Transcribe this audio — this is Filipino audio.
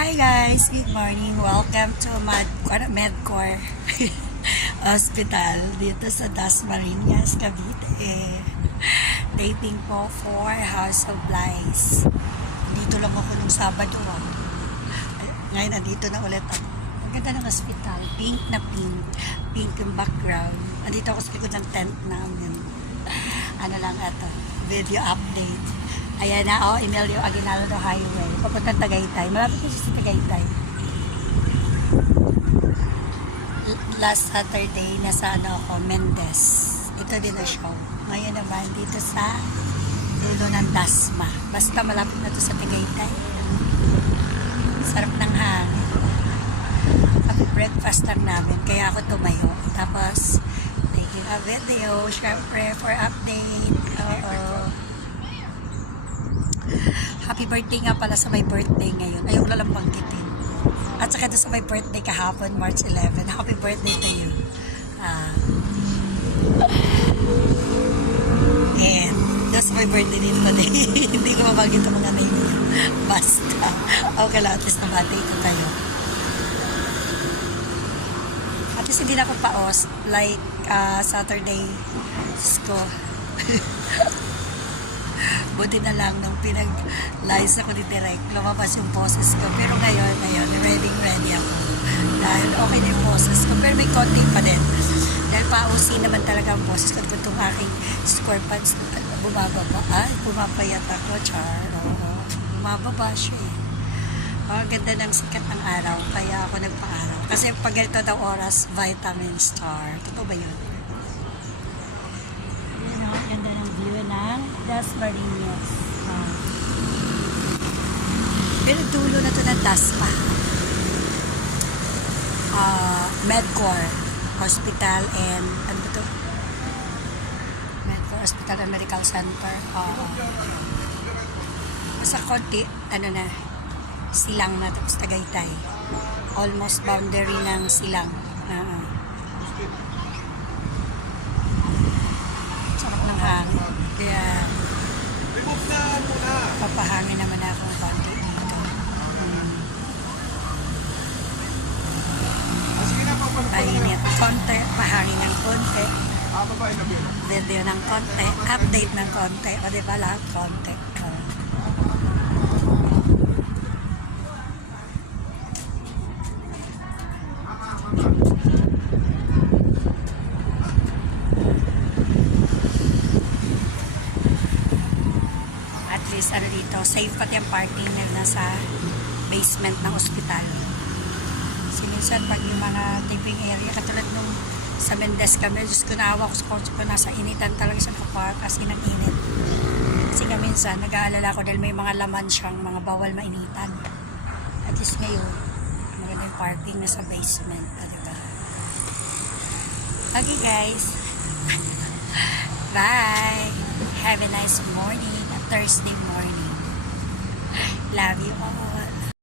Hi guys, good morning. Welcome to Medcor Hospital dito sa Dasmariñas, Cavite. Taping po for House of Lies. Dito lang ako nung Sabado. Ngayon, nandito na ulit ako. Ang ganda ng hospital. Pink na pink. Pink yung background. Andito ako sa likod ng tent namin. Ano lang ito. Video update. Ayan na, Emilio Aguinaldo Highway. Papuntang Tagaytay. Malapit ko sa Tagaytay. Last Saturday, nasa Mendez. Ito din na show. Ngayon naman, dito sa dulo ng Dasma. Basta malapit na to sa Tagaytay. Sarap ng hangin. Breakfast lang namin. Kaya ako tumayo. Tapos, taking a video. Syempre, for update. Happy birthday nga pala sa my birthday ngayon. Ayoko na lang banggitin. At saka sa my birthday kahapon, March 11. Happy birthday to you. And that's my birthday din pa din. Hindi ko mabanggit ang mga name. Basta. Okay lang, at least nabati ko kayo. At least hindi na ako paos. Like Saturday ko. Buti na lang nung pinag-lies ako ni Direct, lumabas yung boses ko. Pero ngayon, ready ako. Dahil okay na yung boses ko. Pero may konti pa din. Dahil pausin naman talaga ang boses ko. Itong aking square pants, bumababa. Pumapayat ako, char. Bumababa siya eh. Ang ganda ng sikat ng araw. Kaya ako nagpa-araw. Kasi pag ganito daw oras, vitamin star. Totoo ba yun? Ganda ng view ng Dasmariñas. Pero dulo na to ng Dasma. Medcor Hospital and ano ba to? Medcor Hospital and Medical Center. Sa konti, silang na tapos Tagaytay. Almost boundary ng silang. Hangin. Kaya papahangin naman ako konti dito. Pahinit konti, pahangin ng konti, video ng konti, update ng konti, o diba lahat konti. Dito, safe pati ang parking na nasa basement ng ospital. Kasi minsan pag yung mga taping area, katulad nung sa Mendez kami, Diyos ko naawa ko sa kotse ko, nasa initan talaga sa nakapark, kasi nag-init. Kasi nga minsan, nag-aalala ko dahil may mga laman siyang mga bawal mainitan. At least ngayon, maganda yung parking na sa basement. Diba? Okay guys. Bye! Have a nice morning. Thursday morning. Love you all.